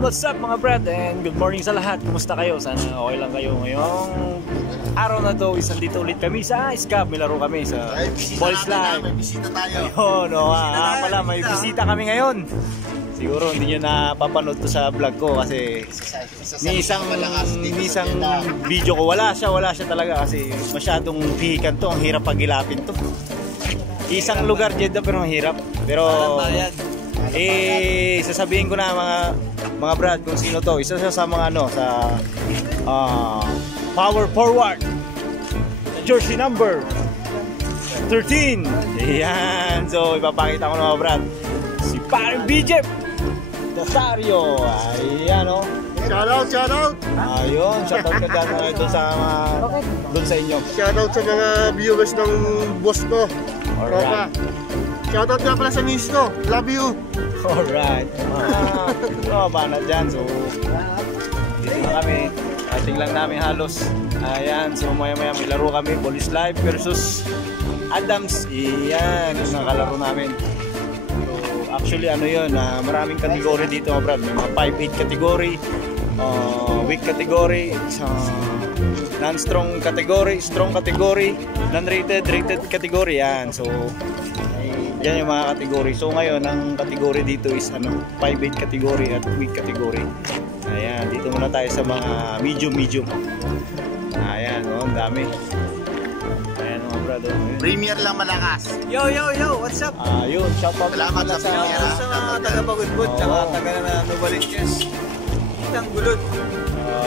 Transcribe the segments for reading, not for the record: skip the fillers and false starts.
What's up mga brad, and good morning sa lahat. Kumusta kayo? Sana okay lang kayo ngayong araw na to. Isang dito ulit kami sa Scab. May laro kami sa Boys Live. May bisita tayo. Ayun, pala may bisita kami ngayon. Siguro hindi nyo napapanood to sa vlog ko kasi ni isang video ko wala siya talaga kasi masyadong pihikan to. Ang hirap pagilapin to. Isang lugar dyan pero mahirap. Pero sasabihin ko na mga brad kung sino to. Isa siya sa mga sa power forward, jersey number 13. Ayan, so ipapakita ko na mga brad si Paring BJ Rosario. Ayan o. Shoutout! Ayun, shoutout ka dyan doon sa inyo. Shoutout sa mga viewers ng boss ko. Alright. Shoutout nga pala sa miss ko. Love you! Alright. Ba na dyan. So, dito na kami. Ating lang namin halos. Ayan. So, maya may laro kami. Boys Live versus Adams. Ayan. Yung nakalaro namin. So, actually, yun. Maraming kategory dito, mga brad. May mga 5-8 category. Weak category. Non-strong category. Strong category. Non-rated. Rated category. Yan. So, yan yung mga kategory. So ngayon, ang kategory dito is 5-8 category at weak category. Ayan, dito muna tayo sa mga medium. Ayan, ang dami. Ayan mga brother. Premier lang malakas. Yo, what's up? Yun, shout out. Salamat sa Premier. Sa mga taga-Bagudbud, tsaka taga na Novaliches. Itang gulod.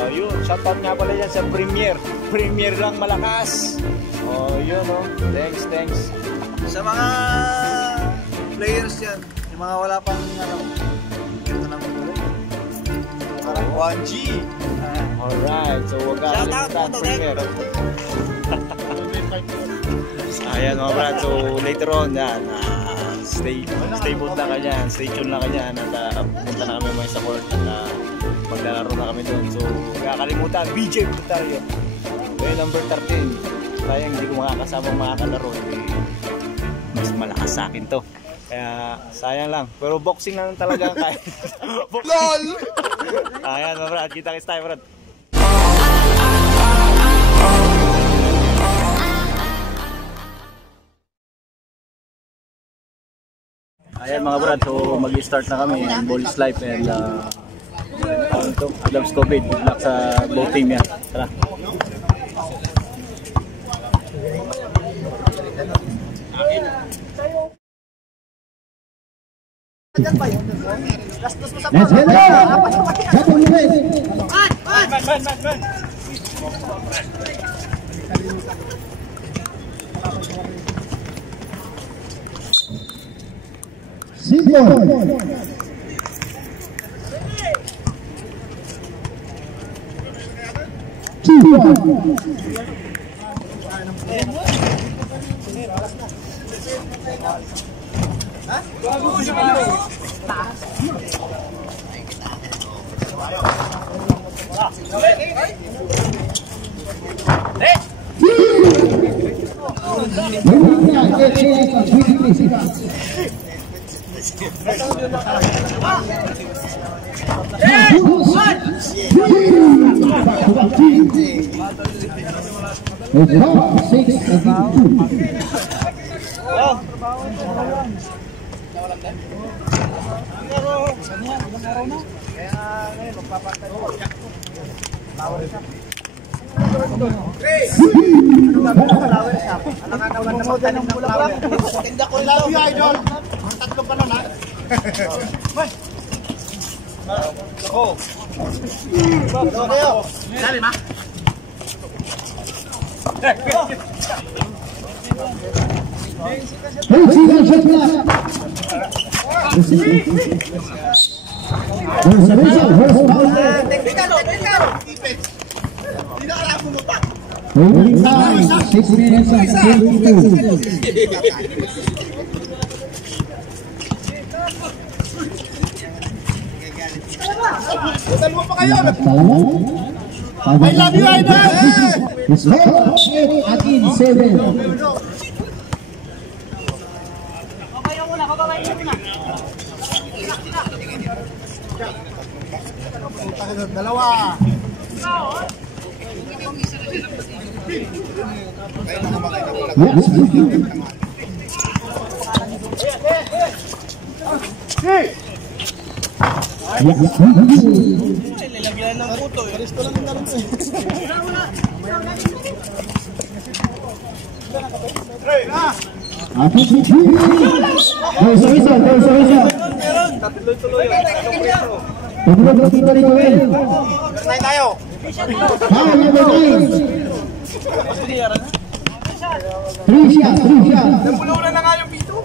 Yun, shout out nga pala yan sa Premier. Premier lang malakas. Yun thanks. Sa mga players yan, yung mga wala pang dito naman ulit. Parang 1G. Alright, so wag ka kalimutan Premier. Ayan mga brad, so later on yan, stay put na ka dyan, stay tuned na ka dyan at punta na kami may sa court at maglalaro na kami doon. So wag ka kalimutan, BJ Rosario. Okay, number 13. Sayang hindi ko makakasama mga kalaro. Mas malakas sa akin to. Kaya sayang lang. Pero boxing lang talaga kahit. LOL! Ayan mga brad, kita-kits tayo brad. Ayan mga brad, so mag-start na kami ng Boys Live and Adams COVID. Good luck sa both team yan. Tara. Let's get I love you, Idol! It's not 7. Dalawa. Nilagyan ng puto eh. Resto lang na rin eh. Tuloy-tuloy. Tayo tayo. Nabulunan na nga yung pito.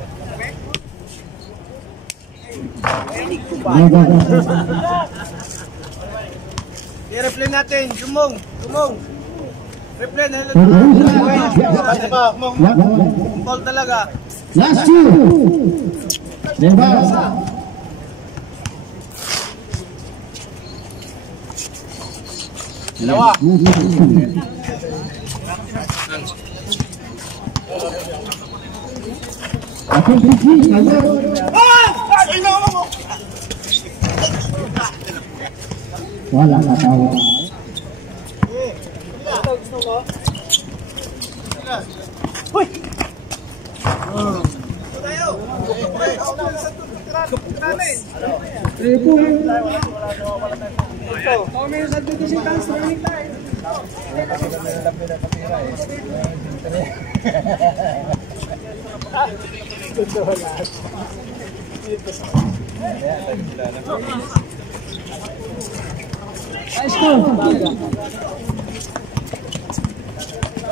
I-replay natin. Sumong. Replay na Ball talaga. Last two. Dalawa. Wala na tao.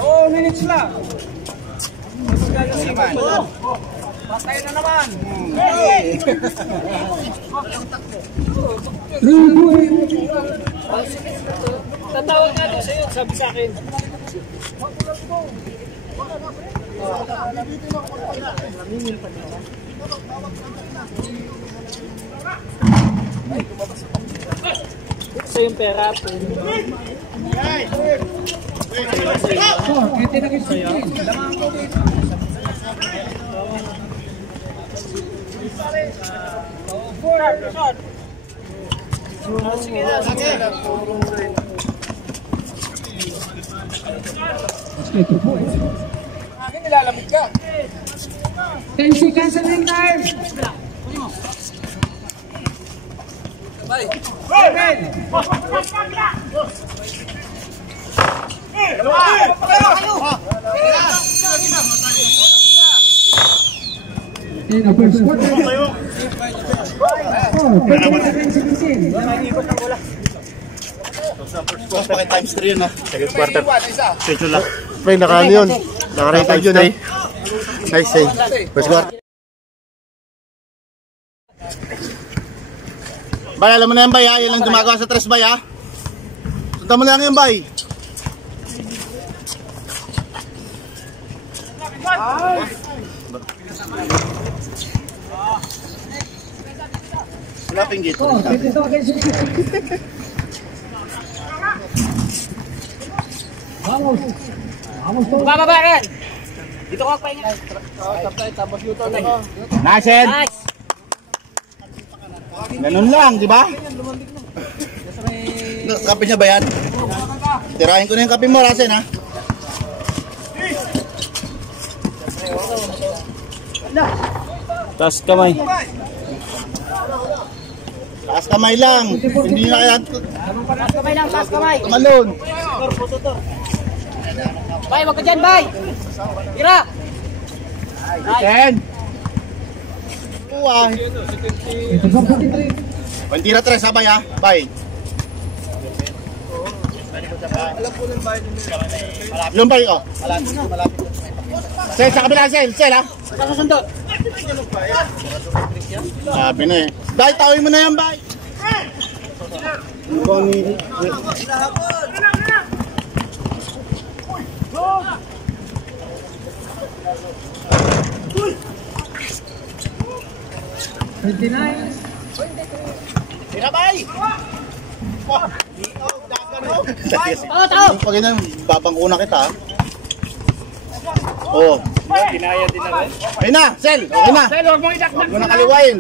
Oh, minutes lang. Patay na naman. Tatawag natin sa'yo, sabi sa akin. Ito yung pera. Sige na, sige. Akin nilalamig ka. 10 seconds and time. Bye. Amen. In the first quarter. Tapos pakit times 3 yun ha. Second quarter. Schedule lang. Pre, naka-ano yun. Naka-rated yun ha. Nice eh. First quarter. Bay, alam mo na yan bay ha. Yan lang gumagawa sa 3 bay ha. Sundan mo na lang yan bay. Wala pinggit. Bababa rin! Dito ko pahinga. Nasen! Ganun lang, di ba? Kape niya ba yan? Tirahin ko na yung kape mo, Rasen ha. Taas kamay. Taas kamay lang. Hindi na kaya Taas kamay lang, taas kamay. tumalon. Bay, wag ka dyan, bay! Tira! Ten. Uway. Pantira 3 sabay ha. Bye. Yung bay oh. Sel, sa kabila Sel. Sel ha. Kasusundot! Sabi na eh. Bay, tawin mo na yan bay. Tira bay. Tao! Pag ganyan, babangkuna kita ha. Oo. Dinaya din na rin. Ayun na, Sel. Okay na. Sel, huwag mong idakdak. Huwag mo na kaliwain.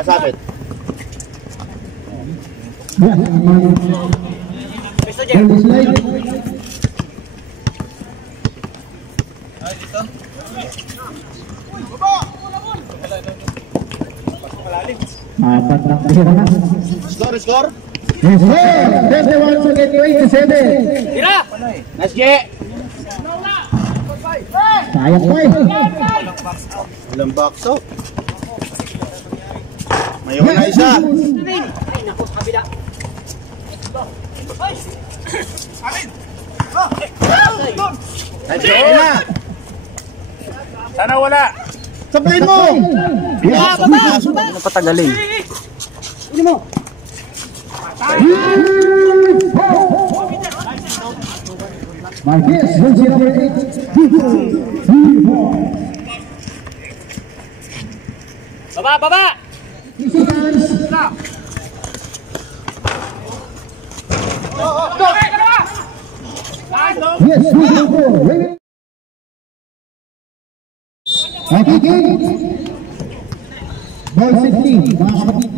Kasabit. Pwesto dyan. Apat na tira na. Score, score. Yes, sir. 31 sa 27. Tira! Nice, G. Sayang po eh. Walang box out. Mayo na isa. Ay, naku, kabila. Nice, G na. Sana wala. Sablay mo. Napatagalin. Marquez, jersey number 8. Baba, baba! Yes, okay, game. Ball 16, mga kapatid.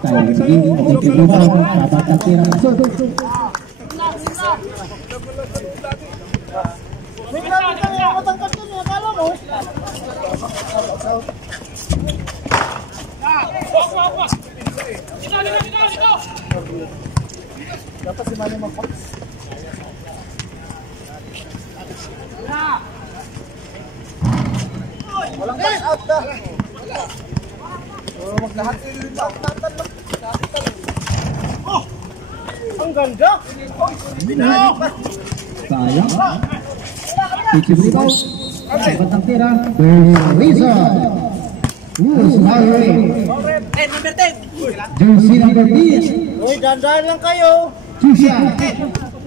Tayo game, magtitibuhan, tatatira. Walang pass out na. Maglahat. Ang ganda. Sayang. Titibuhan. Batang tira. Reason. Who's Harry? Eh, number 10! Jersey number 10. Uy, dandahan lang kayo. Susya.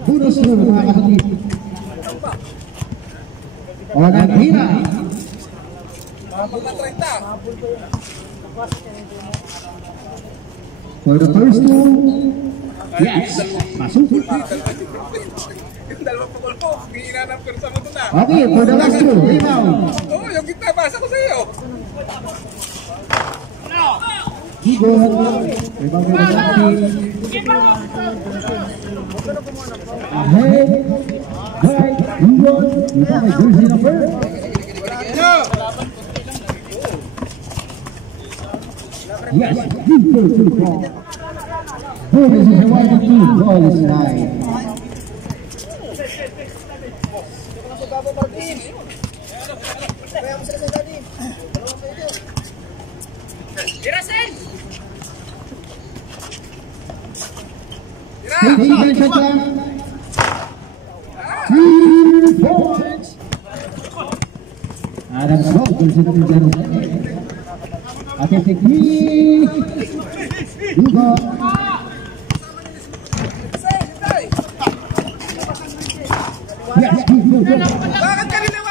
Bonus rule, mga kapatid. Orang tira. For the first two. Yes. Masuk. Okay, for the last two. Rebound. Oo, yung gitna, basa ko sa iyo. Igor. Rebound for the last two. Ahead. Right. Igor. Rebound by jersey number. Yes. Igor to the ball. Oh, this is a 1-2. Ball is 9. Tirasin! Second shot down. 2 points. Adam Scott jersey number 0. Athletic knee. Hugo. Yes, go. Bakit ka nila?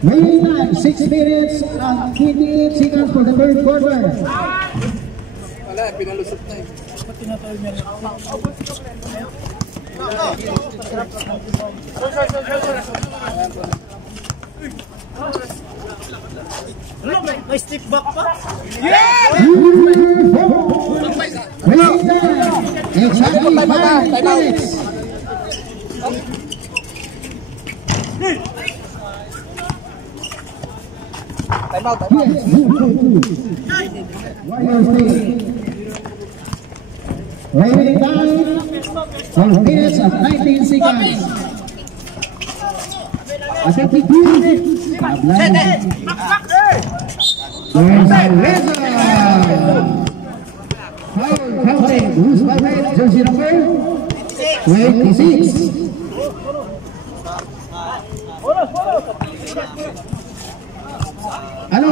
Remaining 6 minutes and 28 seconds for the third quarter. Wala, pinalusot na eh. May step back pa. Exactly 5 minutes. Time out. Yes, Warriors lead. Remaining time 12 minutes and 19 seconds. Athletic knee. There's a laser. Foul counting. Who's by name? Jersey number 26. Ano?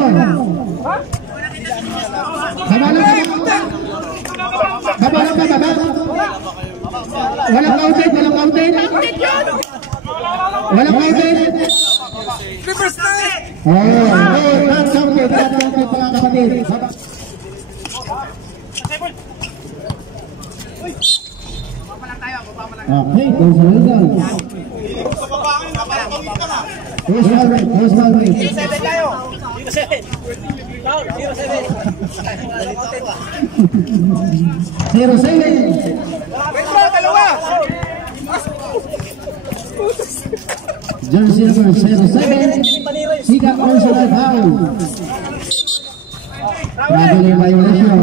Walang counted. Reverse na eh! Not counted mga kapatid. Okay, those are the results. Who's well rate? Who's well rate? 7 tayo. 07. Down, 07. 07. Wait mo, dalawa! Jersey number 07. Sika also the foul. Traveling violation.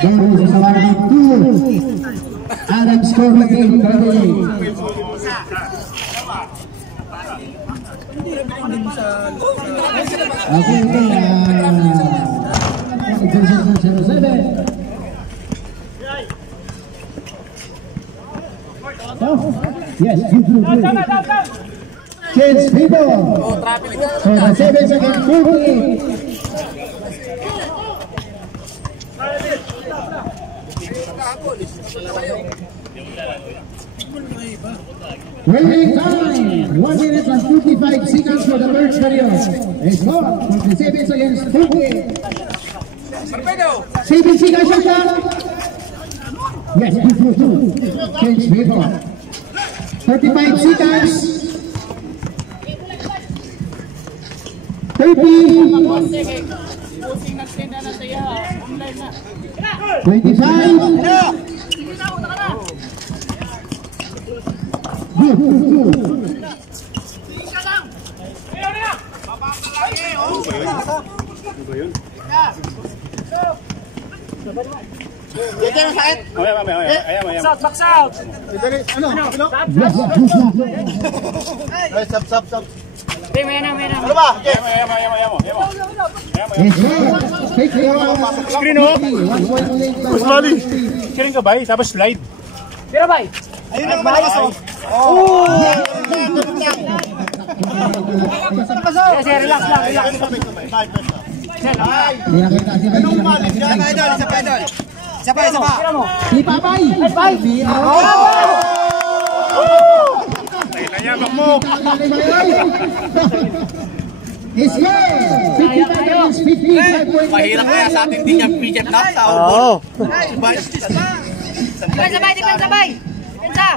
Doris is allowed 2. Adam score again. Traveling. Okay. Jersey number 07. Yes, change people. So the 7 seconds 40. Waiting time 1 minute and 55 seconds for the third period. A score for the 7 against 40. 7 seconds shot down. Yes, 2. Change people. 35 seconds. 30. 25. Box out! Sab. May na. Ano ba? Screen off. Usmali. Screen ka ba? Tapos slide. Pero bay! Ayun na malakas oh. Kasi relax lang. Isa pa. Si Papay. Nayabak mo. Is here. 55 Mahirap kaya sa atin din yung piget na sa Oo. Sabay! Pensa!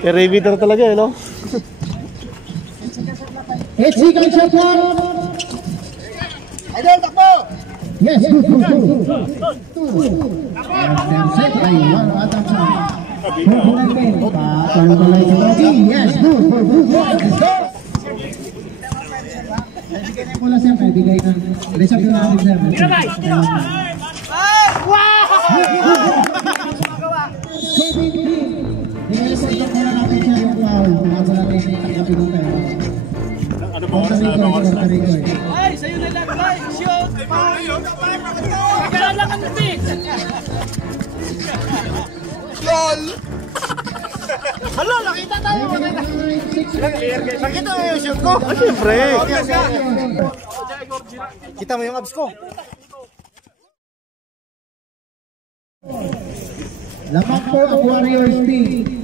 Perimeter talaga eh, no? It's second shot clock. Idol, takbo! Yes, good. Set by one atang shot. Yes, good. Wala siyempre, bigay ng reserve na natin sir. Wow! Ano ba oras na? Ay, sa'yo na lang, bay! Shoot! Kailan lang ang fix! LOL! Hala, nakita tayo! Nakita mo yung shoot ko? Ah, siyempre! Kita mo yung abs ko? Lamang po ang Warriors team.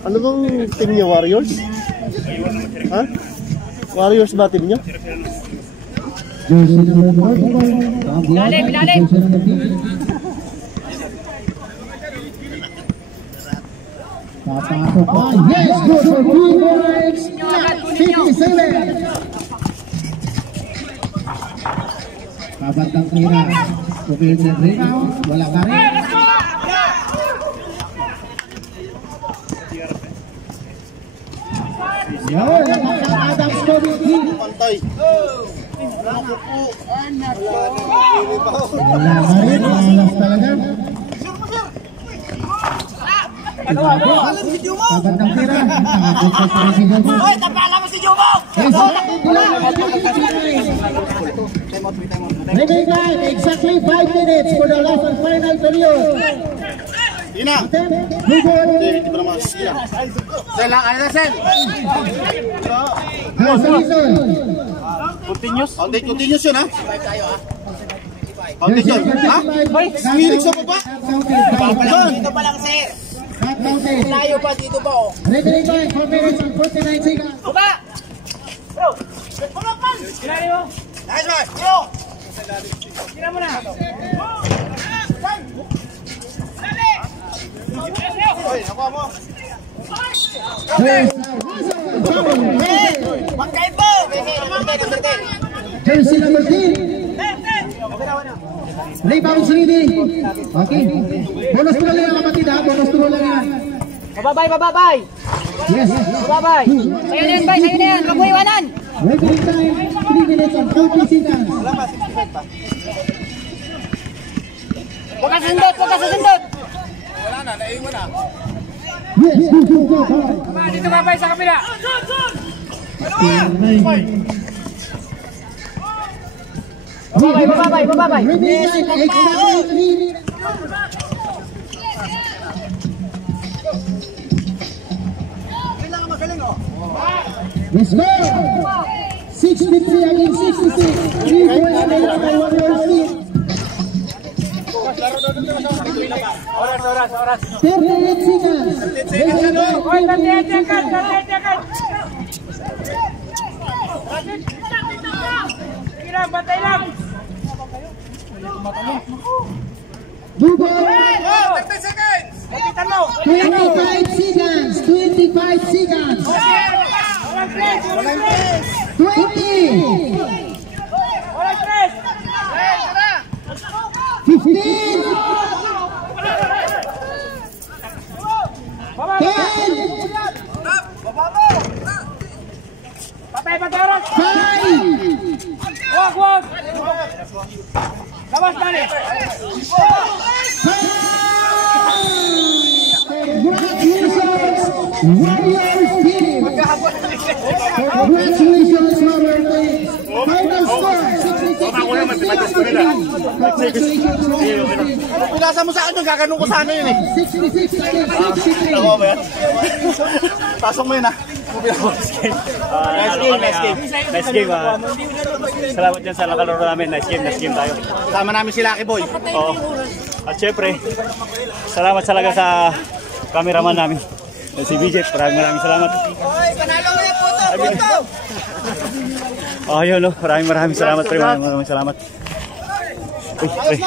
Ano bang team niyo, Warriors? Ha? Warriors ba team niyo? Jersey number 4. Lalim! Papasok pa. Yes, good for 2 points. 57. Kabantang tira. Offensive rebound. Wala ka rin. Yun, ang Adams Committee. Pantay. Wala ka rin. Malas talaga. Kabantang tira. Hoy, tapala mo si Jumo! Remaining time, exactly 5 minutes for the last and final period. Ina! Hindi pa naman sila. Sel, ano na Sel? How's the reason? Continuous? Continuous yun ha? Continuous? Ha? Smirig sa baba? Dito pa lang, sir! Not counted. Layo pa, dito pa, oh! Remaining time, 4 minutes and 49 seconds. Baba! Bro! Kinari mo! Nice one! Bro! Kina mo na! Jersey number 10. Rebound Srini. Okay. Bonus tulo lang kapatid ha. Bonus tulo lang yan. Bababay, bababay. Yes. Bababay. Sa'yo na yan, bay. Sa'yo na yan. Huwag mo iwanan. Referee time 3 minutes and 40 seconds. Huwag ka sasundot, huwag ka sasundot. Yes. Go. Dito ka, bay, sa kapila. Bababay, bababay. Referee time exactly 3 minutes. The score 63 against 66. 3 points made by Warriors team. 38 seconds. Hoy, 38 seconds, 38 seconds. Sige lang, bantay lang. Dugo. 30 seconds! Kapitan mo. 25 seconds. 25 seconds. Walang stress, walang stress. 20. Walang stress. 15. Bababa. 10. Patay, patay, oras. 5. Wag, wag. Labas, dali. Congratulations, Warriors team! Congratulations, Warriors team! Final score, 66 against 16. Congratulations, Warriors team! Pinasa mo sa akin yung gaganong ko sana yun eh. 66 against 63. Ako ba yan? Pasok mo yun ah. Nice game. Salamat dyan sa nakalaro namin. Nice game tayo. Kasama namin si Lucky Boy. Oo. At syempre, salamat talaga sa cameraman namin. Si BJ, maraming salamat. Oy, panalo mo yung photo! Oh, yun, no. Maraming salamat. Maraming salamat. Uy.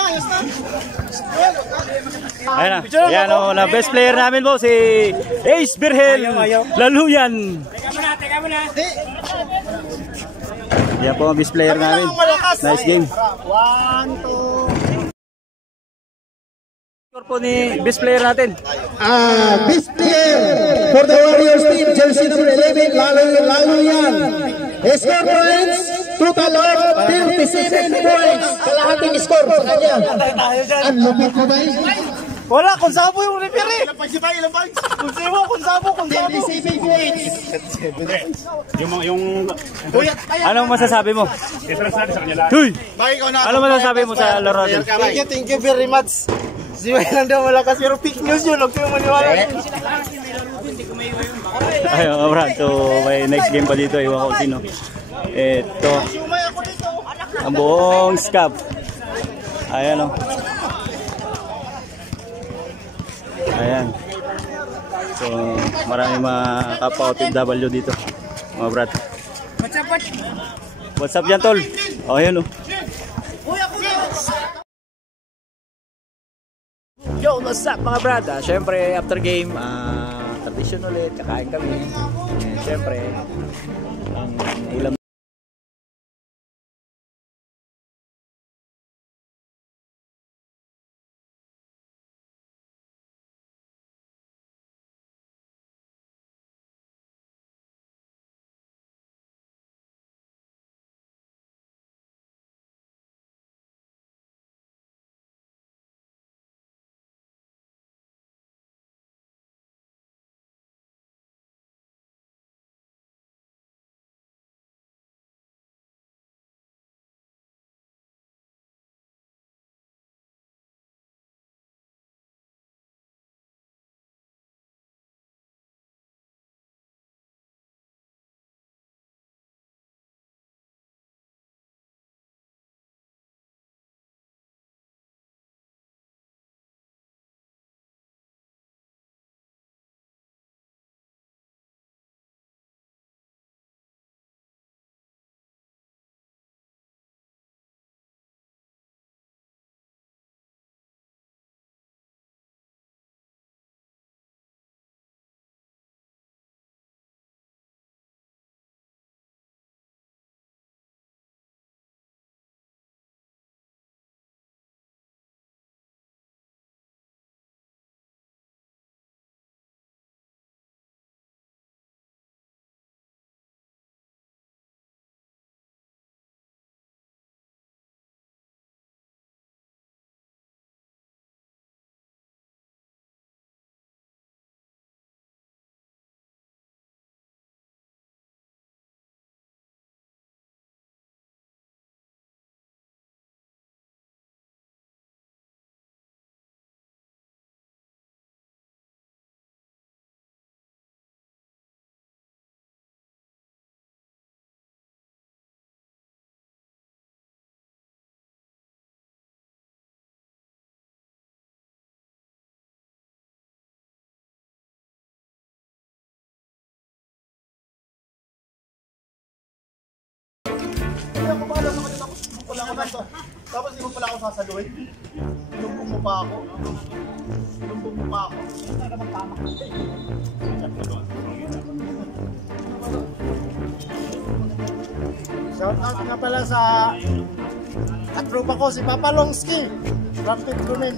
Ayan na. Ayan, oh, na best player namin po, si Ace Birhel Laluyan. Teka mo na. Yan po ang best player namin. Nice game. 1, 2... Score po ni best player natin. Best player for the Warriors team, jersey number 11, Laluyan. Score points, total of 37 points. Kalahating score sa kanya. Ang lupit mo ba yun? Wala, kung sabo yung referee. Ilang points ba? Kung sabo. 37 points. Anong masasabi mo? Huy! Ano masasabi mo sa laro natin? Thank you very much. Si May lang daw malakas pero fake news yun. Huwag kayo maniwala. Ayun, Brad. So, may next game pa dito. Iwan ko sino. Ito. Ang buong scab. Ayan, o. Ayan. So, marami mga kapwa-OFW dito. Mga Brad. What's up yan, tol? O, ayan, o. Yo, what's up mga brad? Siyempre, after game, tradition ulit, kakain kami. Siyempre, ang ulam ako pala sa kanya, tapos hindi mo pala ako nasa. Tapos hindi mo pala ako sasaluhin. Inumbong mo pa ako. Inumbong mo pa ako. Shout out nga pala sa katropa ko, si Papa Longski. Rapid Kunin.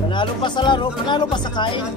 Panalo pa sa laro, panalo pa sa kain.